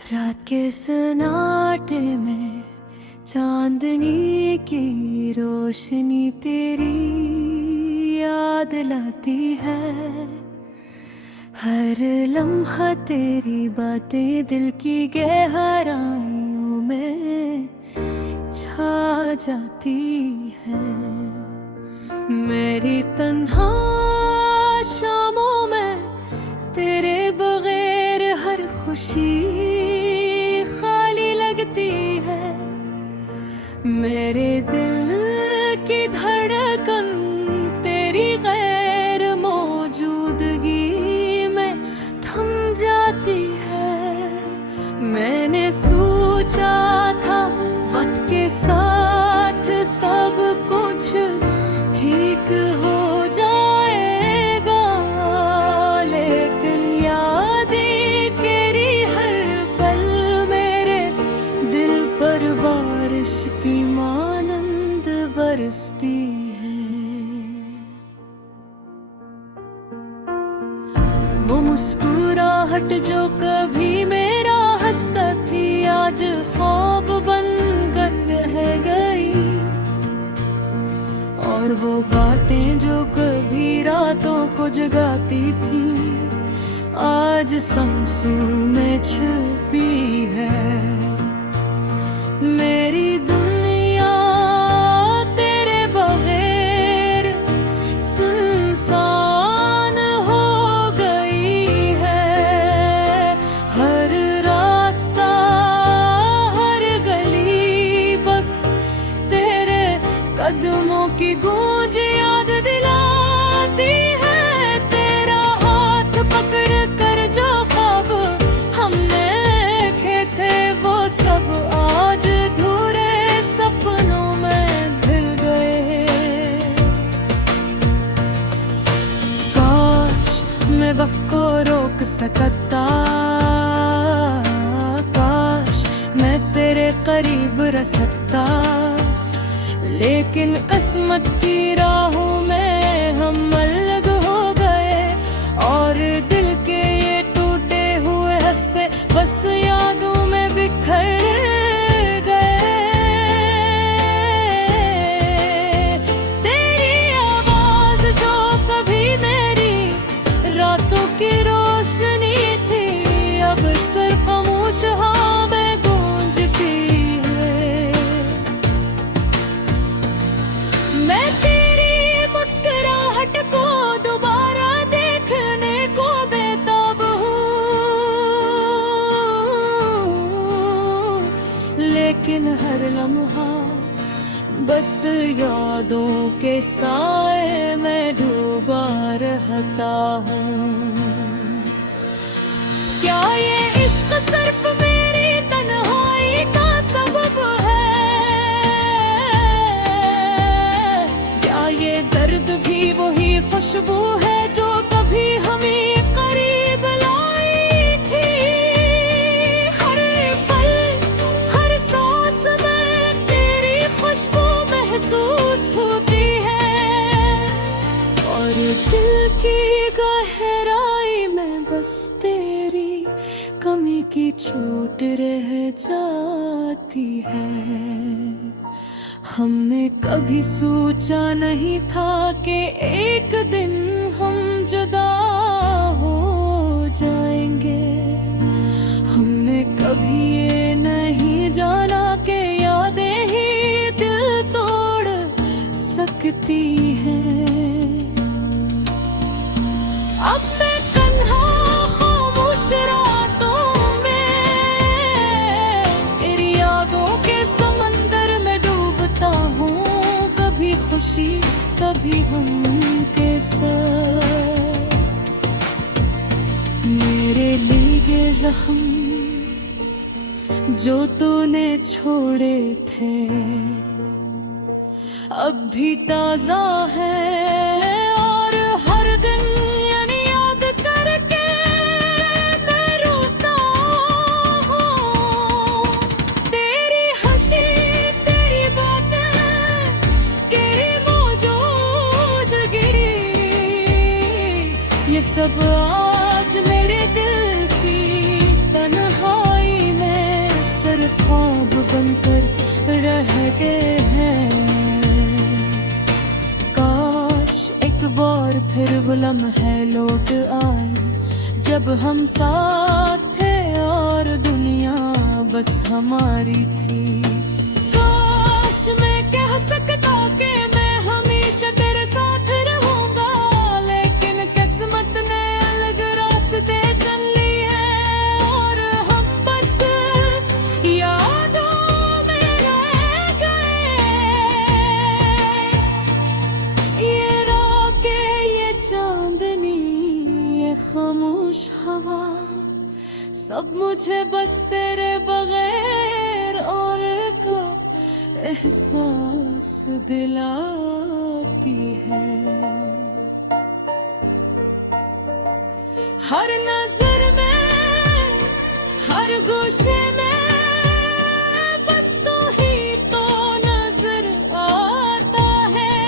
रात के सन्नाटे में चांदनी की रोशनी तेरी याद लाती है। हर लम्हा तेरी बातें दिल की गहराइयों में छा जाती है। मेरी तन्हा शामों में तेरे बगैर हर खुशी खाली लगती है। मेरे दिल की धड़कन तेरी गैर मौजूदगी में थम जाती है। मैंने सोचा था वक्त के साथ सब कुछ ठीक हो जाएगा, लेकिन यादें तेरी हर पल मेरे दिल पर बारिश की मानंद बरसती है। वो मुस्कुराहट जो कभी मेरा हिस्सा थी आज ख्वाब बनकर रह गई, और वो बातें जो कभी रातों को जगाती थी आज सांसों में छुपी है। मेरी दुनिया तेरे बगैर सुनसान हो गई है। हर रास्ता हर गली बस तेरे कदमों की गूंज याद दिलाती है। तेरा हाथ पकड़ कर जो ख्वाब हमने देखे थे वो सब आज अधूरे सपनों में ढल गए। काश मैं वक्त को रोक सकता, काश मैं तेरे करीब रह सकता, लेकिन किस्मत की राहों में हम अलग हो गए। और दिल के ये टूटे हुए हिस्से बस यादों में बिखर गए। तेरी आवाज जो कभी मेरी रातों की रोशनी थी अब सिर्फ खामोश हवा में गूंजती है। मैं तेरी मुस्कुराहट को दोबारा देखने को बेताब हूँ, लेकिन हर लम्हा बस यादों के साए में डूबा रहता हूँ। क्या ये इश्क सिर्फ मेरी तन्हाई का सबब है, या ये दर्द भी वही खुशबू है जो कभी हमें करीब लाई थी। हर पल हर सांस में तेरी खुशबू महसूस होती है, और दिल की गहराई में बस तेरी कमी की चोट रह जाती है। हमने कभी सोचा नहीं था कि एक दिन हम जुदा हो जाएंगे। हमने कभी ये नहीं जाना कि यादें ही दिल तोड़ सकती हैं। अब मैं तन्हा खामोश रातों में तेरी यादों के समंदर में डूबता हूँ। कभी खुशी कभी गम के साथ मेरे लिए जख्म जो तूने छोड़े थे अब भी ताजा है। और हर दिन यानी याद करके मैं रोता हूँ। तेरी हंसी तेरी बातें तेरी मौजूदगी ये सब आज मेरे दिल की तन्हाई बनकर रह गए हैं। काश एक बार फिर वो लम्हे लौट आए जब हम साथ थे और दुनिया बस हमारी थी। काश मैं कह सकता कि मैं हमेशा तेरे साथ रहूंगा, लेकिन किस्मत ने अलग रास्ते चल लिए हैं और हम बस यादों में रह गए। ये रातें, ये चांदनी, ये खामोश हवा, सब मुझे बस तेरे बगैर और का एहसास दिलाती है। हर नजर में, हर गोशे में बस तू ही तो नजर आता है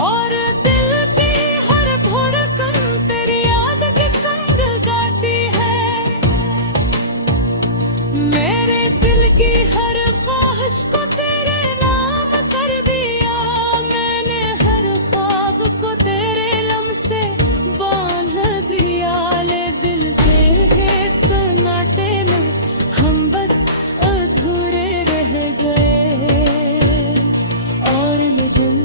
और दिल की हर धड़कन तेरी याद के संग गाती है। मेरे दिल की हर ख्वाहिश को तेरे नाम कर दिया मैंने, हर ख्वाब को तेरे लम से बांध दिया। ले दिल तेरे सन्नाटे में हम बस अधूरे रह गए और ये दिल,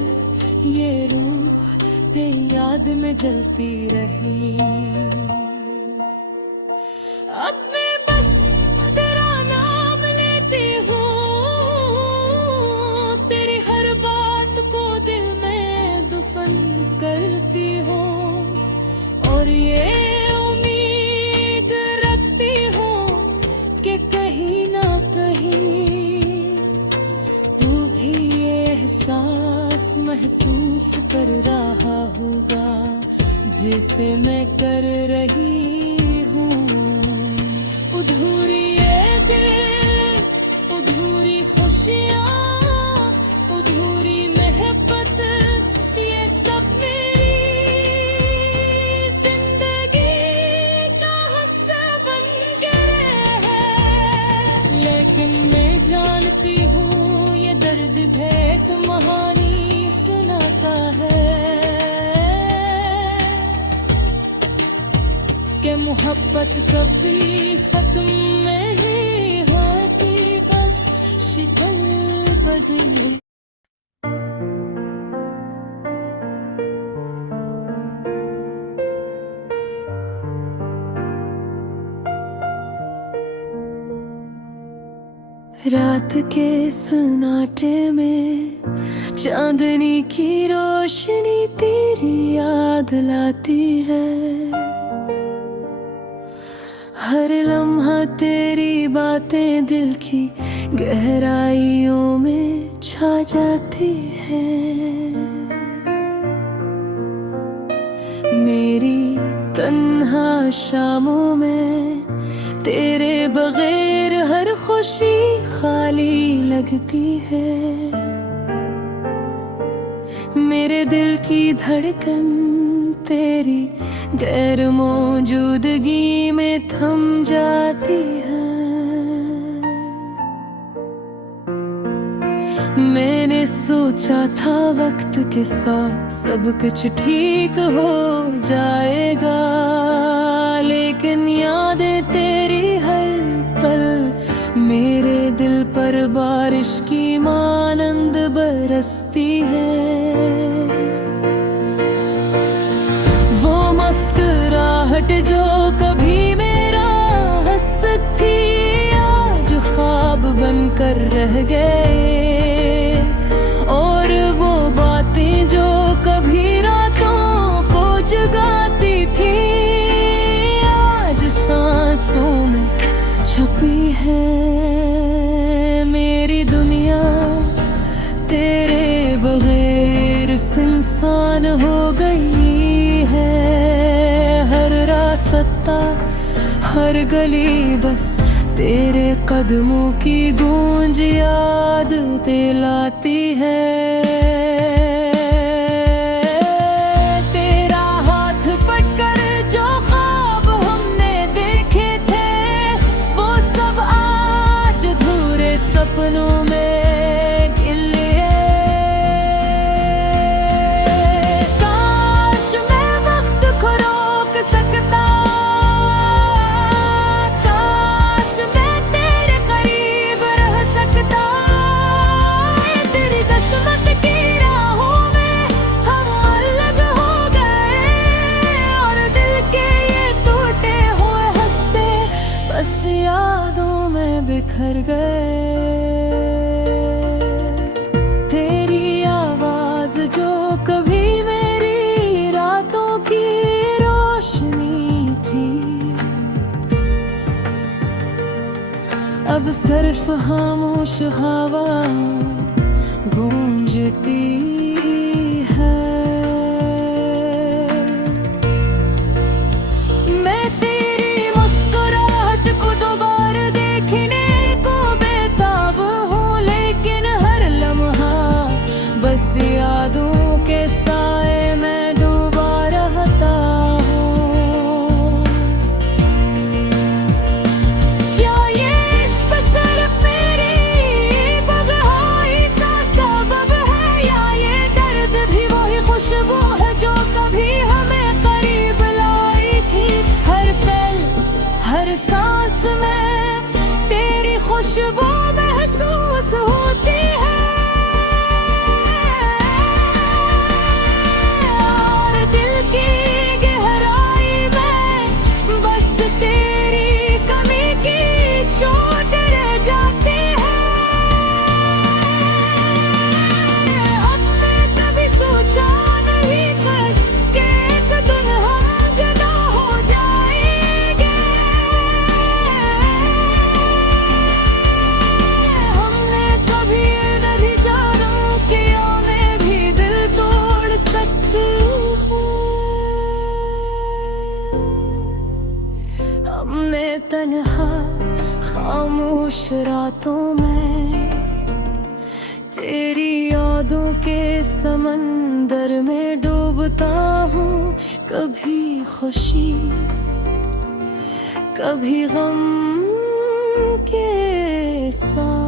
ये रूह तेरी याद में जलती रही। अब मैं बस तेरा नाम लेती हूँ, तेरी हर बात को दिल में दफन करती हूँ और ये उम्मीद रखती हूँ कि कहीं ना कहीं तू भी ये एहसास महसूस कर रहा होगा जिसे मैं कर रही हूँ। अधूरी ये दिल, अधूरी खुशियाँ, अधूरी मोहब्बत, ये सब मेरी जिंदगी का हिस्सा बन गए हैं। लेकिन मैं जानती हूँ ये दर्द भेद कहानी सुनाता है कि मोहब्बत कभी खत्म नहीं होती, बस शिकल बदल। रात के सन्नाटे में चांदनी की रोशनी तेरी याद लाती है। हर लम्हा तेरी बातें दिल की गहराइयों में छा जाती है। मेरी तन्हा शामों में तेरे बगैर हर खुशी खाली लगती है। मेरे दिल की धड़कन तेरी गैर मौजूदगी में थम जाती है। मैंने सोचा था वक्त के साथ सब कुछ ठीक हो जाएगा, लेकिन यादें तेरी हर पल मेरे दिल पर बारिश की मानंद बरसती है। वो मुस्कुराहट जो कभी मेरा हंसत थी आज ख्वाब बनकर रह गए, और वो बातें जो कभी रातों को जगाती थी आज सांसों में छुपी है। मेरी दुनिया तेरे बगैर सुनसान हो गई है। हर रास्ता हर गली बस तेरे कदमों की गूंज याद दिलाती है। तेरा हाथ पकड़ जो ख्वाब हमने देखे थे वो सब आज अधूरे अब सिर्फ खामोश हवा गूंजती है। मैं तेरी मुस्कुराहट को दोबारा देखने को बेताब हूँ, लेकिन हर लम्हा बस यादों के साए में डूबा रहता हूँ। क्या ये इश्क सिर्फ मेरी बगहाई का सबब है, या ये दर्द भी वही खुशबू है जो कभी हमें करीब लाई थी। हर पल हर सांस में तेरी खुशबू महसूस होती है। मैं तन्हा खामोश रातों में तेरी यादों के समंदर में डूबता हूँ। कभी खुशी कभी गम के साथ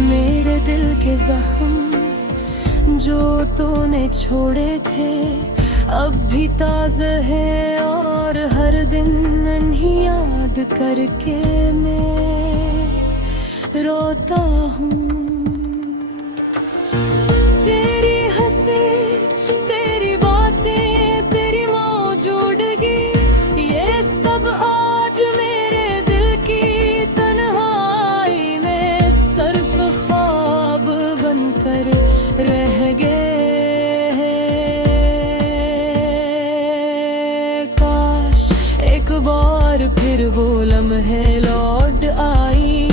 मेरे दिल के जख्म जो तूने छोड़े थे अब भी ताज़ा है, और हर दिन इन्हीं याद करके मैं रोता हूँ। तेरी हंसी तेरी बातें तेरी मौजूदगी ये सब आज मेरे दिल की तन्हाई में सिर्फ ख्वाब बनकर रह गए। बार फिर वो लम्हे लौट आई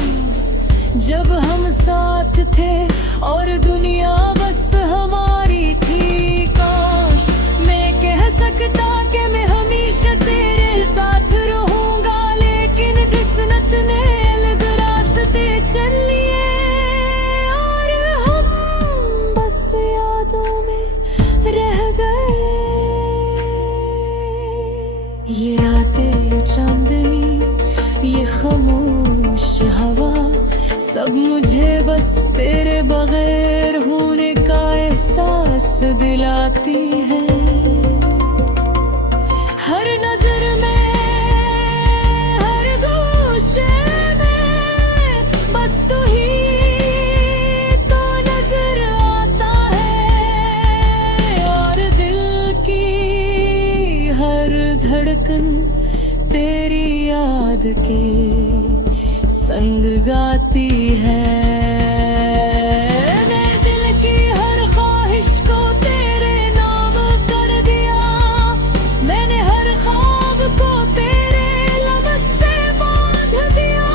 जब हम साथ थे और दुनिया बस हमारी थी। काश मैं कह सकता कि मैं हमेशा तेरे साथ रहूंगा, लेकिन किस्मत ने अलग रास्ते चल लिए और हम बस यादों में रह गए। ये रातें ये चांदनी ये खामोश हवा सब मुझे बस तेरे बगैर होने का एहसास दिलाती है। हर नजर में हर गोशे में बस तू ही तो नजर आता है, और दिल की हर धड़कन तेरी याद के संग गाती है। मैं दिल की हर ख्वाहिश को तेरे नाम कर दिया, मैंने हर ख्वाब को तेरे लफ्ज़ से बांध दिया,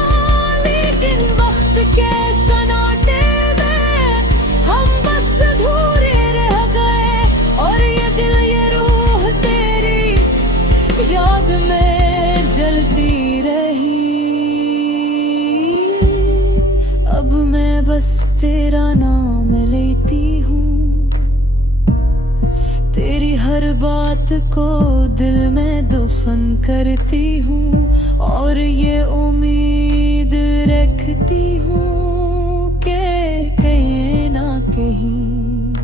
लेकिन वक्त के सन्नाटे में हम बस अधूरे रह गए, और ये दिल ये रूह तेरी याद में जलती रही। अब मैं बस तेरा नाम लेती हूँ, तेरी हर बात को दिल में दफन करती हूँ, और ये उम्मीद रखती हूँ कि कहीं ना कहीं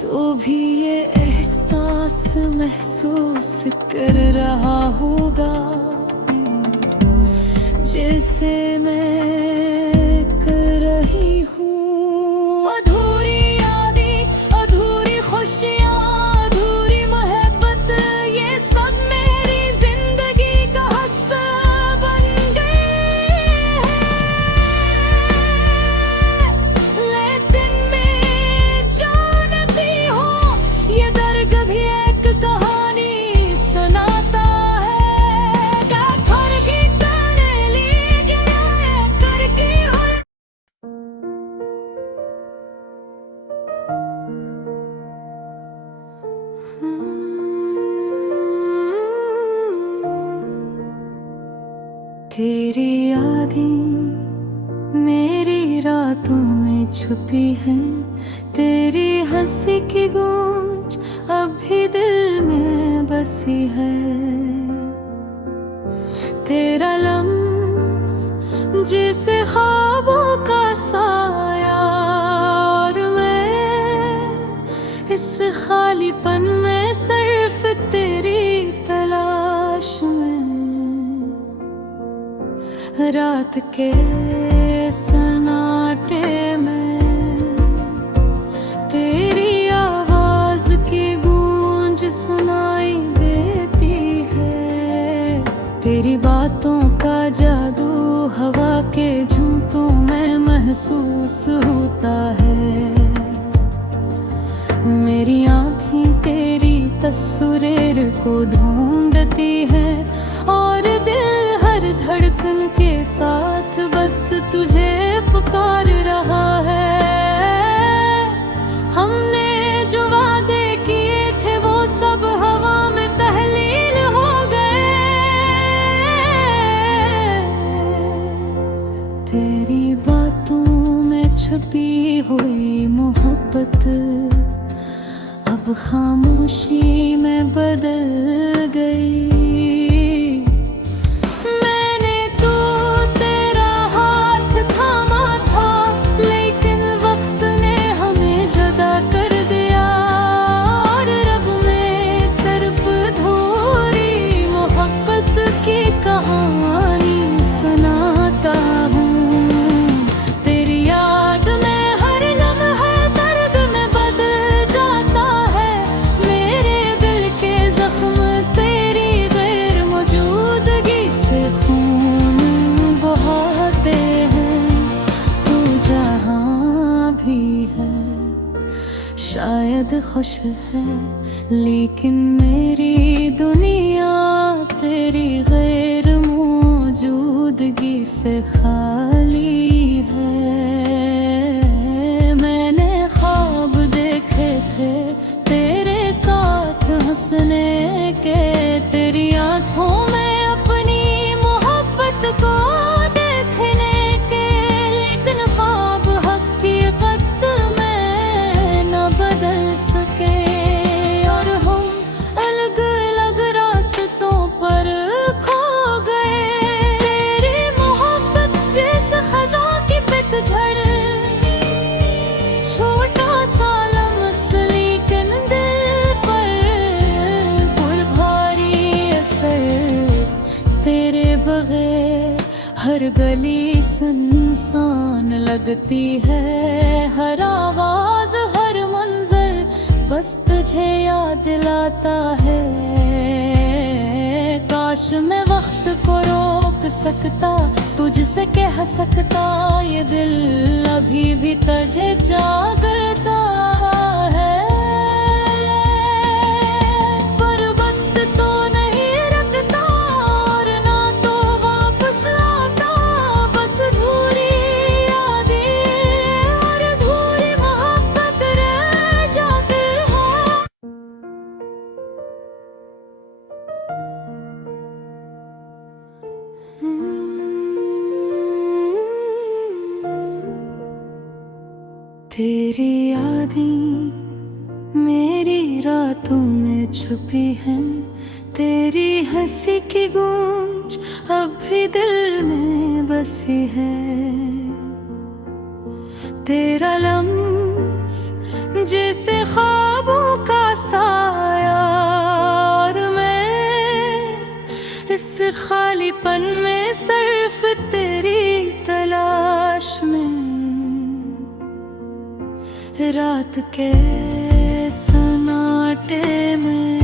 तो भी ये एहसास महसूस कर रहा होगा जैसे मैं कर रही हूँ। अधूरी यादें अधूरी खुशियाँ अधूरी मोहब्बत ये सब मेरी जिंदगी का हिस्सा बन गए हैं, लेकिन मैं जानती हूँ ये दर्द भी एक कहानी सुनाता है। छुपी है तेरी हंसी की गूंज, अब भी दिल में बसी है। तेरा लम्स जिसे ख्वाबों का साया, और मैं इस खालीपन में सिर्फ तेरी तलाश में। रात के सन्नाटे में तेरी आवाज की गूंज सुनाई देती है। तेरी बातों का जादू हवा के झूठों में महसूस होता है। मेरी आँखें तेरी तस्वीर को ढूंढती है, और दिल हर धड़कन के साथ बस तुझे पुकार रहा है। हमने जो वादे किए थे वो सब हवा में तहलील हो गए। तेरी बातों में छुपी हुई मोहब्बत अब खामोशी में बदल गई। मैंने तो तेरा हाथ थामा था, लेकिन वक्त ने हमें जुदा कर दिया। और रब में सिर्फ अधूरी मोहब्बत की कहानी सुनाता हूँ। तेरी याद में हर लम्हा दर्द में बदल जाता है। मेरे दिल के जख्म तेरी गैर मौजूदगी से खून बहाते हैं। तू जहाँ भी है शायद खुश है, लेकिन मेरी दुनिया तेरी गैर मौजूदगी से खाली है। मैंने ख्वाब देखे थे तेरे साथ हंसने के, तेरी आँखों में अपनी मोहब्बत को देखने के, लेकिन ख्वाब हकीकत में न बदल सके। और हम अलग अलग रास्तों पर खो गए। तेरी मोहब्बत जैसे खज़ा की पतझड़, छोटा सा लम्स लेकिन दिल पर भारी असर। तेरे बगैर हर गली सुनसान लगती है, हर आवाज हर मंजर बस तुझे याद दिलाता है। काश मैं वक्त को रोक सकता, तुझसे कह सकता ये दिल अभी भी तुझे जागता है। पर वक्त तो नहीं रखता और ना तो वापस आता, बस अधूरी यादें और अधूरी मोहब्बत रह जाती है। तेरी यादें मेरी रातों में छुपी हैं, तेरी हंसी की गूंज अब भी दिल में बसी है। तेरा लम्स जैसे ख्वाबों का साया, और मैं इस खालीपन में सिर्फ तेरी तलाश में। रात के सन्नाटे में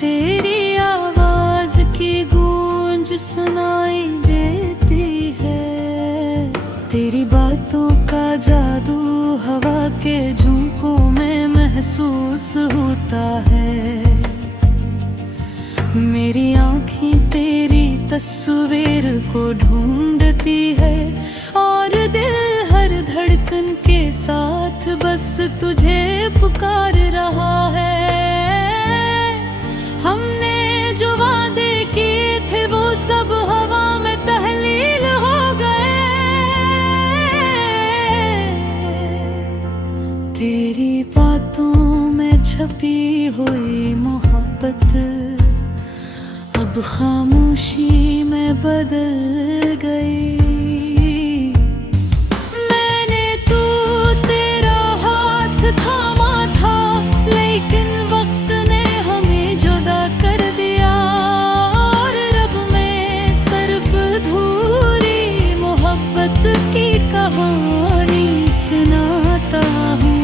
तेरी आवाज की गूंज सुनाई देती है। तेरी बातों का जादू हवा के झोंकों में महसूस होता है। मेरी आँखें तेरी तस्वीर को ढूंढती है, और दिल हर धड़कन के साथ बस तुझे पुकार रहा है। हमने जो वादे किए थे वो सब हवा में तहलील हो गए। हुई मोहब्बत अब खामोशी में बदल गई। मैंने तो तेरा हाथ थामा था, लेकिन वक्त ने हमें जुदा कर दिया। और रब में सिर्फ अधूरी मोहब्बत की कहानी सुनाता हूँ।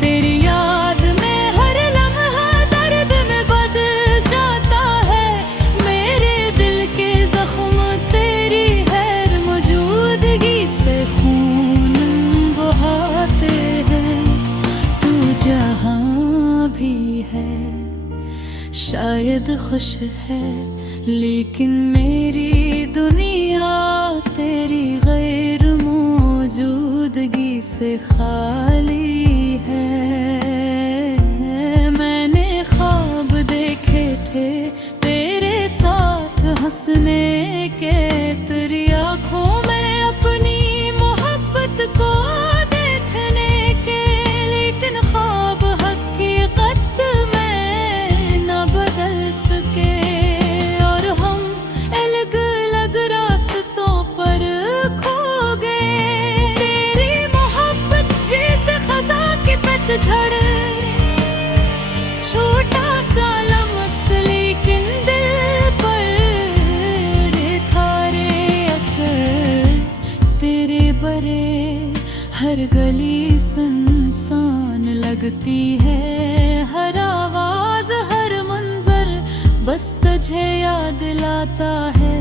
तेरी याद में हर लम्हा दर्द में बदल जाता है। मेरे दिल के जख्म तेरी गैर मौजूदगी से खून बहाते हैं। तू जहाँ भी है शायद खुश है, लेकिन मेरी दुनिया तेरी गैर मौजूदगी से खाली है। मैंने ख्वाब देखे थे तेरे साथ हंसने के, तेरी आँखों में अपनी मोहब्बत को देखने के, लेकिन ख्वाब हकीकत में न बदल सके। और हम अलग अलग रास्तों पर खो गए। तेरी मोहब्बत जैसे खज़ा की पतझड़, छोटा सा लम्स लेकिन दिल पर खारे असर। तेरे बरे हर गली सुनसान लगती है, हर आवाज हर मंजर बस तुझे याद दिलाता है।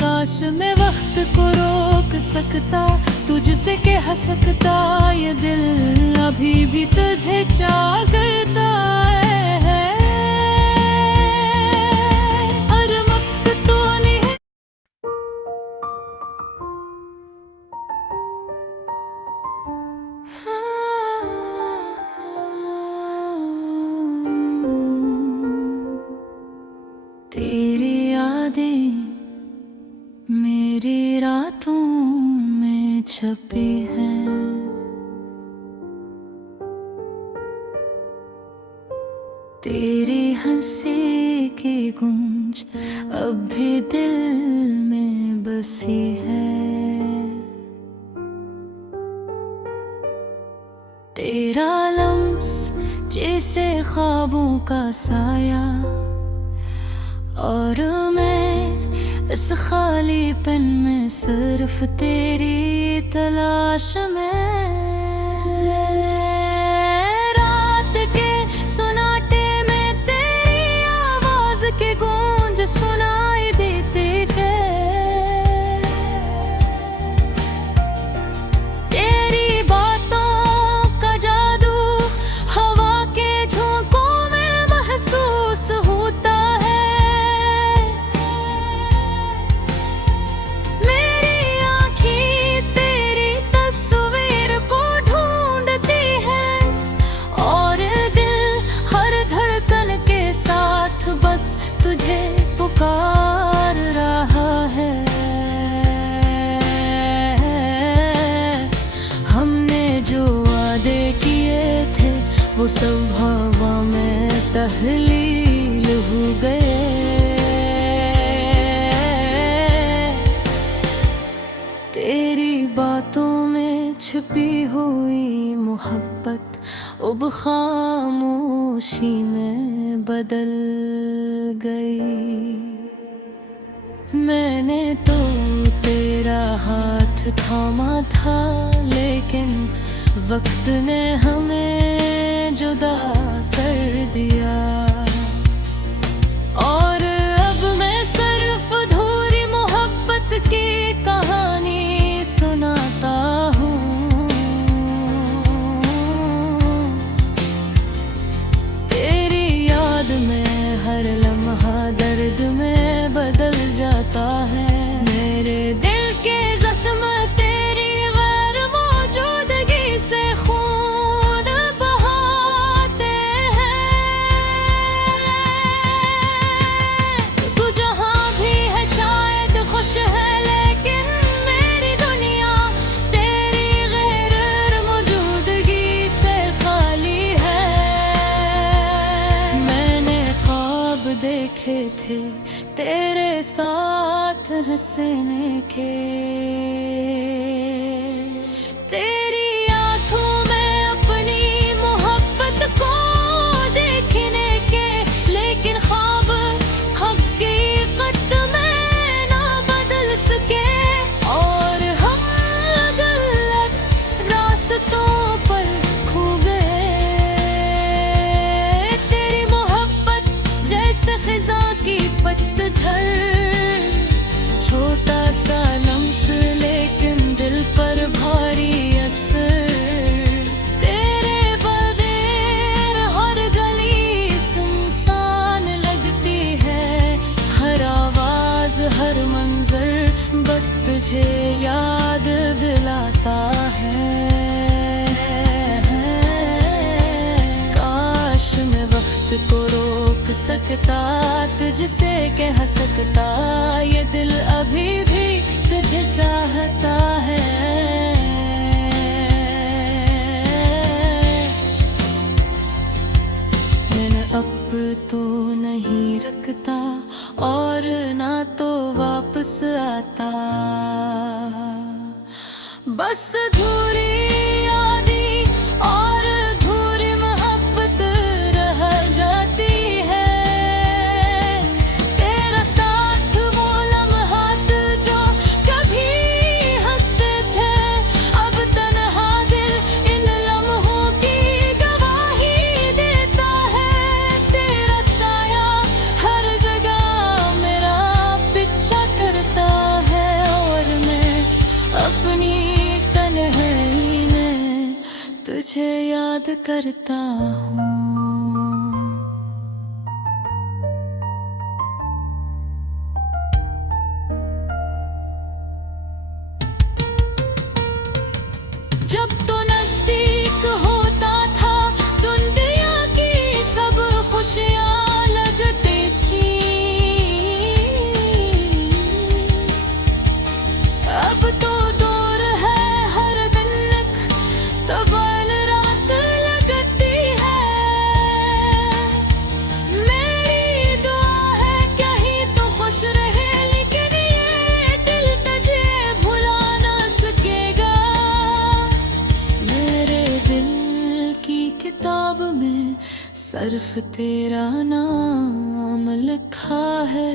काश मैं वक्त को रोक सकता, तुझसे कह सकता ये दिल अभी भी तुझे चाह करता है। और वक्त तो नहीं तेरी यादें मेरी रातों में छपी हैं। तेरी हंसी की गूंज अब भी दिल में बसी है। तेरा लम्स जैसे ख्वाबों का साया, और मैं इस खालीपन में सिर्फ तेरी तलाश में। रात के सुनाटे में तेरी आवाज की गूंज सुनाई देती थे। तेरी बातों का जादू हवा के झोंकों में महसूस होता है। तुझे पुकार रहा है। हमने जो वादे किए थे वो सब हवा में तहलील हो गए। तेरी बातों में छिपी हुई मोहब्बत अब खामोशी में बदल गई। मैंने तो तेरा हाथ थामा था, लेकिन वक्त ने हमें जुदा कर दिया। और अब मैं सिर्फ अधूरी मोहब्बत की कहानी सुनाता हूँ। हर लम्हा दर्द में बदल जाता है। मेरे दिल के जख्म तेरी गैर मौजूदगी से खून बहाते हैं। तू जहाँ भी है शायद खुश है, लेकिन मेरी दुनिया तेरी गैर मौजूदगी से खाली है। थे तेरे साथ हंसने के। तेरी आंखों में अपनी मोहब्बत को देखने के, लेकिन ख्वाब हकीकत में ना बदल सके। और हम गलत रास्तों पर खो गए। तेरी मोहब्बत जैसे खिज़ा की पतझड़, छोटा सा लम्स लेकिन दिल पर भारी असर। तेरे बगैर हर गली सुनसान लगती है, हर आवाज हर मंजर बस तुझे याद दिलाता है। काश मैं वक्त को रोक सकता, तुझसे कह सकता ये दिल अभी भी तुझे चाहता है। मैंने अब तो नहीं रखता और ना तो वापस आता, बस अधूरी यादें और अधूरी मोहब्बत रह जाती है। तेरा साथ वो लम्हात जो कभी हंसते थे, अब तन्हा दिल इन लम्हों की गवाही देता है। तेरा साया हर जगह मेरा पीछा करता है, और मैं अपनी तन्हाई में तुझे याद करता हूँ। जब तो नजदीक होता था, दुनिया की सब खुशियाँ लगती थी। अब तो दूर है हर दिन तबल रात लगती है। मेरी दुआ है कहीं तो खुश रहे, लेकिन ये दिल तुझे भुला ना सकेगा। मेरे दिल की किताब में सिर्फ तेरा नाम लिखा है।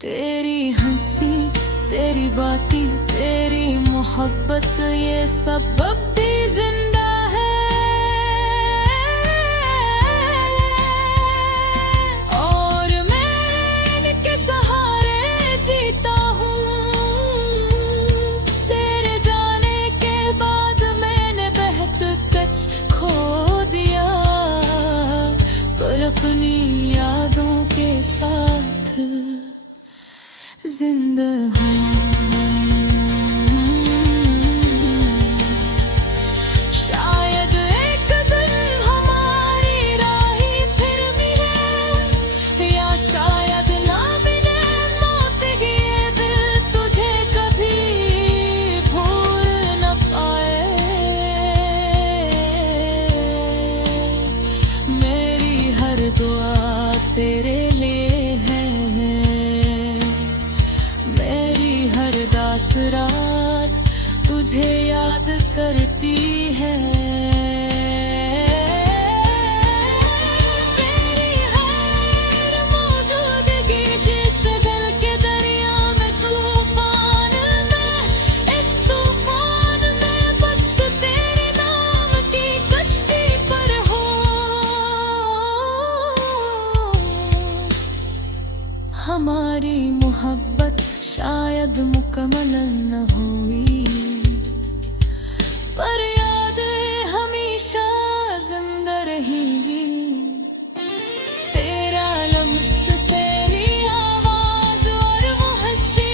तेरी हंसी तेरी बातें तेरी मोहब्बत ये सब अब भी जिंदा है। और मैं इनके सहारे जीता हूँ। तेरे जाने के बाद मैंने बहुत कुछ खो दिया, पर अपनी यादों के साथ जिंदा हूँ। शायद एक दिन हमारी राहें फिर मिले, या शायद ना मिले। मौत की ये दिल तुझे कभी भूल न पाए। मेरी हर दुआ तेरे लिए है, दास रात तुझे याद करती है। तेरी हर मौजूदगी जिस दिल के दरिया में तूफान में, इस तूफान में बस तेरे नाम की कश्ती पर हो। हमारी मोहब्बत शायद मुकम्मल न हुई, पर यादें हमेशा जिंदा रहेगी। तेरा लम्स तेरी आवाज और वो हंसी,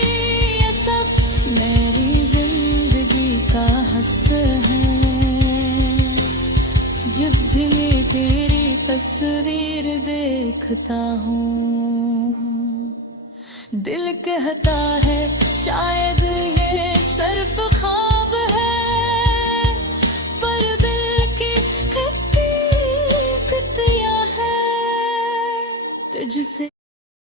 ये सब मेरी जिंदगी का हस्सा है। जब भी मैं तेरी तस्वीर देखता हूँ, दिल कहता है शायद